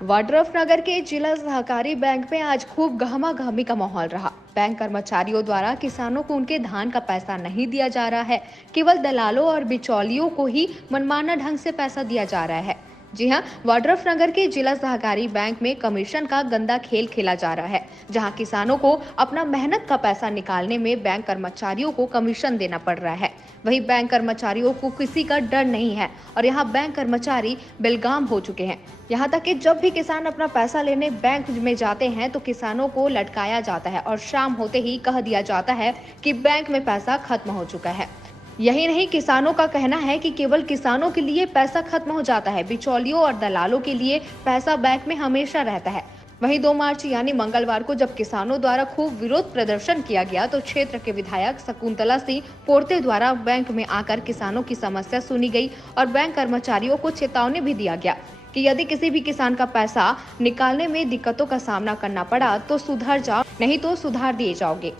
वाड्रफ नगर के जिला सहकारी बैंक में आज खूब गहमा-गहमी का माहौल रहा। बैंक कर्मचारियों द्वारा किसानों को उनके धान का पैसा नहीं दिया जा रहा है। केवल दलालों और बिचौलियों को ही मनमाना ढंग से पैसा दिया जा रहा है। जी हां, वाड्रफ नगर के जिला सहकारी बैंक में कमीशन का गंदा खेल खेला जा रहा है, जहां किसानों को अपना मेहनत का पैसा निकालने में बैंक कर्मचारियों को कमीशन देना पड़ रहा है। वहीं बैंक कर्मचारियों को किसी का डर नहीं है और यहां बैंक कर्मचारी बेलगाम हो चुके हैं। यहां तक कि जब भी किसान अपना पैसा लेने बैंक में जाते हैं तो किसानों को लटकाया जाता है और शाम होते ही कह दिया जाता है कि बैंक में पैसा खत्म हो चुका है। यही नहीं, किसानों का कहना है कि केवल किसानों के लिए पैसा खत्म हो जाता है, बिचौलियों और दलालों के लिए पैसा बैंक में हमेशा रहता है। वहीं 2 मार्च यानी मंगलवार को जब किसानों द्वारा खूब विरोध प्रदर्शन किया गया तो क्षेत्र के विधायक शकुंतला सिंह पोर्ते द्वारा बैंक में आकर किसानों की समस्या सुनी गई और बैंक कर्मचारियों को चेतावनी भी दिया गया कि यदि किसी भी किसान का पैसा निकालने में दिक्कतों का सामना करना पड़ा तो सुधर जाओ, नहीं तो सुधार दिए जाओगे।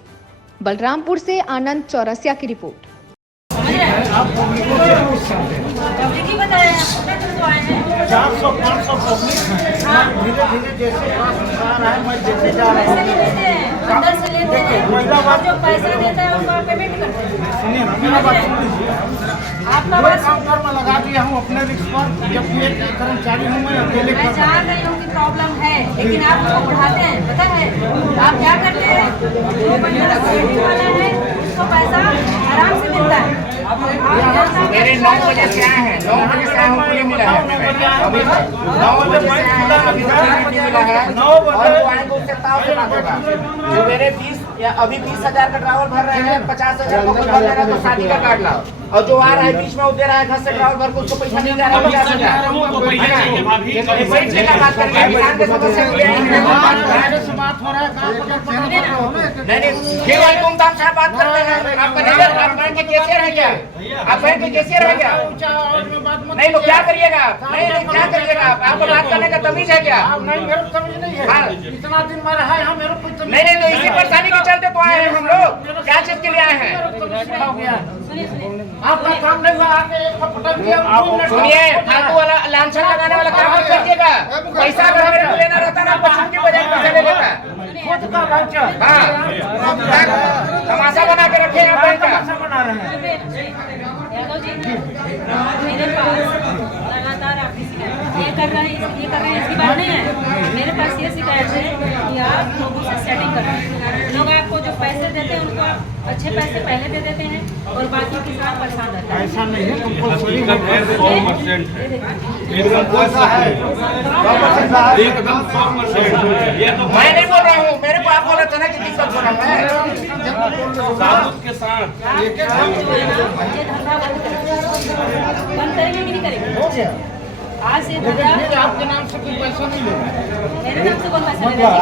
बलरामपुर से आनंद चौरसिया की रिपोर्ट। बताया 400 500 पब्लिक है। धीरे धीरे जैसे मैं जैसे जा रहा हूँ अंदर से लेते हैं, जो पैसा देता है उसको पेमेंट करते हैं। सुनिए ना, मेरा बात सुन लीजिए। आपका मैं काउंटर में लगा दिया हूँ अपने रिक्स पर, जबकि एक कर्मचारी हूँ मैं अकेले। मैं जान रही हूँ कि प्रॉब्लम है, लेकिन आप उसको बढ़ाते हैं, पता है आप क्या करते हैं? जो बंदा सेविंग वाला है उसको पैसा आराम से मिलता है। मेरे 9 बजे से आए हैं, 9 बजे से आए हैं, मिला है अभी 9 बजे से आए हैं, अभी तक मिला है। और वो आएंगे उससे ताव से बात होगा। जो मेरे 20 या अभी 20,000 का ट्रैवल भर रहे हैं, 50,000 को भर रहे हैं तो शादी का कार्ड लाओ। और जो आ रहा है बीच में वो दे रहा है घर से ट्रैवल भर को, उसको पैसा नहीं दे रहा है 50,000। बात करेंगे किसान के समस्या बात हो रहा है। नहीं केवल धूमधाम से बात करते हैं। आप बैंक के कैशियर है क्या? आप बैंक के कैशियर है क्या? नहीं तो क्या करिएगा? नहीं क्या करिएगा? आपको बात करने का तमीज है क्या? नहीं, मेरे को समझ नहीं है। इतना दिन में रहा है, मेरे को नहीं तो इसी परेशानी के चलते तो आए हैं हम लोग। क्या चीज के लिए आए हैं? आपका काम नहीं हुआ, आपने एक पटक दिया। सुनिए, फालतू वाला लांछन लगाने वाला काम मत करिएगा। पैसा अगर मेरे को लेना रहता ना, बच्चों की वजह पैसा ले लेता। खुद का वाउचर। हाँ, तमाशा बना के रखे हैं बैंक का। बना रहे हैं। यादव जी, मेरे पास लगातार आपकी शिकायत ये कर रहे हैं, इसकी बात नहीं है। मेरे पास ये शिकायत है कि आप लोगों से सेटिंग कर रहे हैं। लोग आपको जो पैसे देते हैं उनको आप अच्छे पैसे पहले दे देते हैं और बाकी किसान परेशान रहता है। ऐसा नहीं है, कंपल्सरी एकदम 100% ये तो मैं नहीं बोल रहा हूँ, मेरे को आप बोला था ना कि दिक्कत हो रहा है। साबुत के साथ ये धंधा बंद करेंगे कि नहीं करेंगे? हो गया। आज से धंधा आपके नाम से कोई पैसा नहीं ले रहा है। मेरे नाम से कौन पैसा ले रहा है?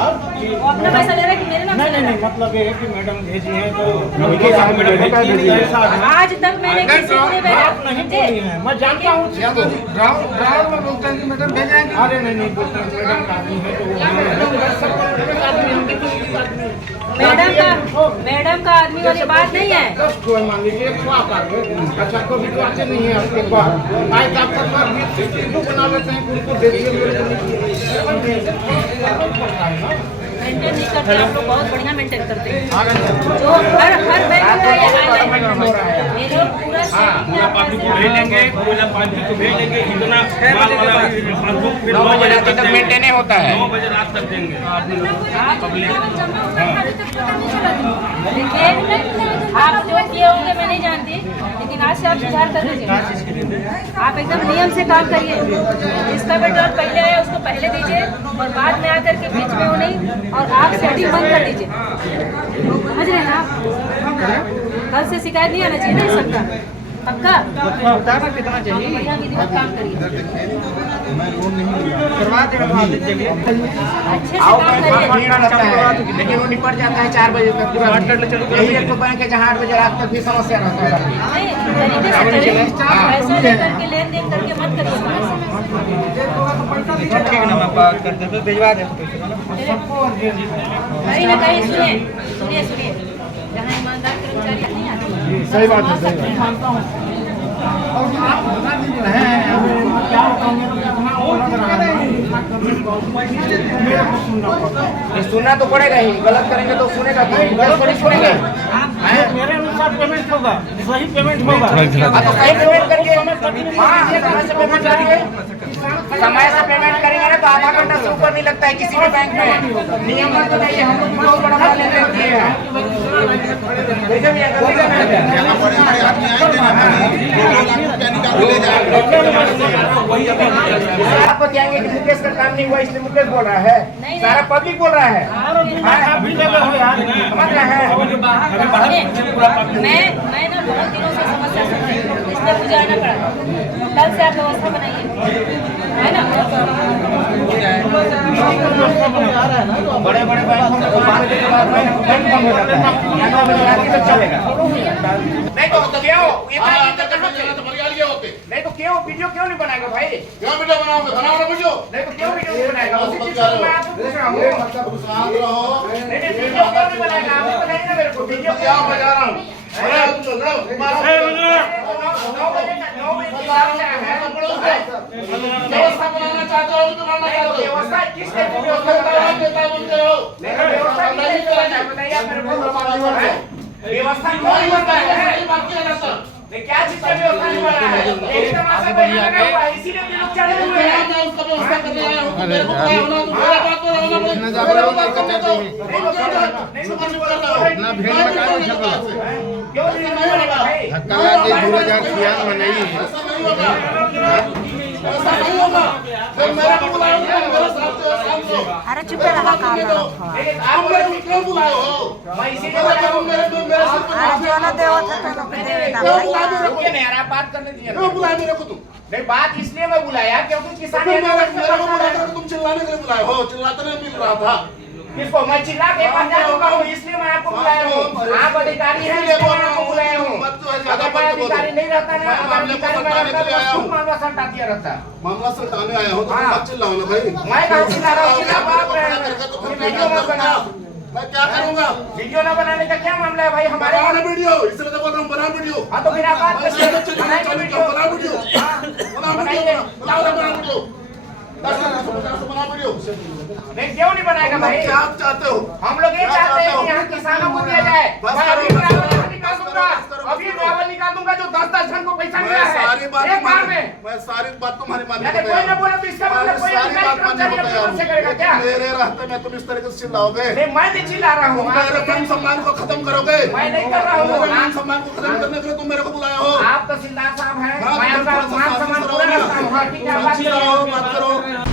वो अपना पैसा ले रहा है कि मेरे नाम से ले रहा है? मतलब ये है कि मैडम भेजी है तो ऐसा है। आज तक मैंने किसी को नहीं आप नहीं बोली हैं, मैं जानता हूँ। ग्राउंड में बोलते हैं कि मैडम भेजेंगे। अरे नहीं बोलते हैं, मैडम का आदमी है तो मैडम का आदमी वाली बात नहीं है। 10 को मान लीजिए, आप आ गए। अच्छा, को भी तो आते नहीं है आपके पास। आज आपका पास बना लेते हैं, उनको दे दिए। मेंटेन नहीं करते आप लोग, बहुत बढ़िया मेंटेन करते हैं। जो हर बैंक का ये लोग पूरा पूरा पार्टी को भेजेंगे, पूरा पार्टी को भेजेंगे। इतना माल वाला 9 बजे रात तक मेंटेन नहीं होता है। 9 बजे रात तक देंगे। देखिए, आप जो किए होंगे मैं नहीं जानती, लेकिन आज से आप सुधार कर दीजिए। आप एकदम नियम से काम करिए। जिसका पेट्रोल पहले आया उसको पहले दीजिए और बाद में आकर के बीच में वो नहीं, और आप सेटिंग बंद कर दीजिए। समझ रहे हैं आप? कल से शिकायत नहीं आना चाहिए ना इस सबका। पक्का कितना चाहिए? बढ़िया विधिवत काम करिए, करवा देगा अच्छे से आओ काम बैंक में करिए। भीड़ रहता है, लेकिन वो निपट जाता है 4 बजे तक। यही एक तो बैंक है जहाँ 8 बजे रात तक भी समस्या रहता है। नहीं, तरीके से करिए। पैसा लेकर के लेन देन करके मत करिए। ठीक है ना, मैं बात करते तो भिजवा दें। कहीं ना कहीं सुनिए, जहाँ ईमानदार कर्मचारी नहीं आते, सही बात है, सही बात है। और आप बता दीजिए हैं क्या बताऊं मेरे को इतना वो लग रहा है मेरे को सुनना पड़ता है। नहीं, सुनना तो पड़ेगा ही, गलत करेंगे तो सुनेगा तो गलत थोड़ी सुनेंगे। मेरे अनुसार पेमेंट होगा, सही पेमेंट होगा। हाँ तो सही पेमेंट करके, हाँ समय से पेमेंट करेंगे, समय से पेमेंट करेंगे ना तो आधा घंटा से ऊपर नहीं लगता है किसी भी बैंक में। नियम तो नहीं है, हम लोग बहुत बड़ा माल लेने दिए हैं। देखिए भैया, गलती कर रहे हैं। आप बताएंगे कि मुकेश का काम नहीं हुआ इसलिए मुकेश बोल रहा है, सारा पब्लिक बोल रहा है। अभी लगे हो यार, समझ रहे हैं? मैं ना बहुत दिनों से समस्या सुन रही हूँ, इसलिए मुझे आना पड़ा। कल से आप व्यवस्था बनाइए, है ना? बड़े बड़े बैंकों में 5 बजे के बाद बैंक बंद हो जाता है, या 9 बजे रात तक चलेगा। नहीं तो क्यों इतना दिक्कत कहाँ से? नहीं तो क्यों वीडियो क्यों नहीं बनाएगा भाई? क्या वीडियो बनाओगे? बनाओ ना वीडियो। नहीं तो क्यों वीडियो नहीं बनाएगा? उसी चीज को मैं आपको पूछ रहा हूँ। शांत रहो। नहीं वीडियो क्यों नहीं बनाएगा? आप बताइए ना मेरे को वीडियो क्या बजा रहा हूँ? अरे तुम चल रहे हो? 9 बजे के बाद से है। व्यवस्था बनाना चाहते हो कि बनाना चाहते हो? व्यवस्था किस टाइप की व्यवस्था व्यवस्था बताइए? बनते हो। व्यवस्था किस टाइप की बनाना है? बताइए आप मेरे को। व्यवस्था क्यों नहीं बनता है? बात किया जाता है। नहीं, क्या चीज का व्यवस्था नहीं बना है? यही तमाशा बढ़िया लगा हुआ है, इसीलिए भी लोग चले हुए हैं। मैं उसका व्यवस्था करने आया हूँ। मेरे को बुलाया होना, तो मेरा बात पर होना पड़ेगा। मेरे को बात करने दो। ना भीड़ में क्या चल रहा है? क्यों नहीं बनेगा भाई? धक्का लाके 2000 सियान बनाई। ऐसा नहीं होगा। ऐसा नहीं होगा। जब मेरे को बुलाया होगा, मेरे साथ शाम को। अरे चुप रहा काम लेकिन आप मेरे को क्यों बुलाए हो? मैं इसीलिए मेरे बोला हूँ। सिर पर जो न देव था तो लोग देवे ना क्यों बुलाए मेरे को? रुकिए ना यार, आप बात करने दीजिए। क्यों बुलाए मेरे को तुम? नहीं, बात इसलिए मैं बुलाया क्योंकि किसान मेरे आंदोलन में को परेशान बुलाया है। था, तुम चिल्लाने के लिए बुलाए हो। चिल्लाते नहीं मिल रहा था। किसको? मैं चिल्ला के बन जा चुका हूँ, इसलिए मैं आपको बुलाया हूँ। आप अधिकारी हैं इसलिए मैं आपको बुलाया हूँ। अगर मैं अधिकारी नहीं रहता ना, अगर अधिकारी मैं रहता तो खुद मामला सल्टा दिया रहता। मामला सल्टाने आया हो तो तुम हाँ। मत चिल्लाओ ना भाई। मैं कहाँ चिल्ला रहा हूँ? चिल्ला आप रहे हैं। करके तो ये फिर वीडियो मत बनाओ। मैं क्या करूंगा? वीडियो ना बनाने का क्या मामला है भाई हमारे? बना वीडियो, इसलिए तो बोल रहा हूँ बना वीडियो। हाँ तो फिर आप बात मैं करिए। चालू बनाइए वीडियो। बना वीडियो। बना वीडियो, बनाओ ना बना वीडियो। 10 बना वीडियो। नहीं क्यों नहीं बनाएगा भाई? क्या आप चाहते हो? हम लोग ये चाहते हैं कि यहाँ किसानों को दिया जाए। बस मैं अभी करो, बस ड्राइवर करो, निकाल बस दूंगा, करो, अभी ड्राइवर निकाल दूंगा जो 10-10 जन को पैसा मिला मैं है सारी बात एक बार में। मैं सारी बात तुम्हारी मानने अगर को कोई तैयार ना हूँ। बोले तो इसका मतलब कोई सारी अधिकारी बात मानने कर्मचारी को अपने तैयार मन से करेगा क्या? हूँ। मेरे रास्ते में तुम इस तरीके से चिल्लाओगे, नहीं मैं नहीं चिल्ला रहा हूँ, तुम मेरे मान सम्मान को खत्म करोगे। मैं नहीं कर रहा हूँ। मेरे मान सम्मान को खत्म करने के लिए तुम मेरे को बुलाए हो। आप तहसीलदार साहब हैं, हाँ, मैं तो आपका थोड़ा सा मान शांति सम्मान से पूरा रहो ना। रखता हूँ। हाँ ठीक है, आप बात शांति से रहो, बात करो। करिए।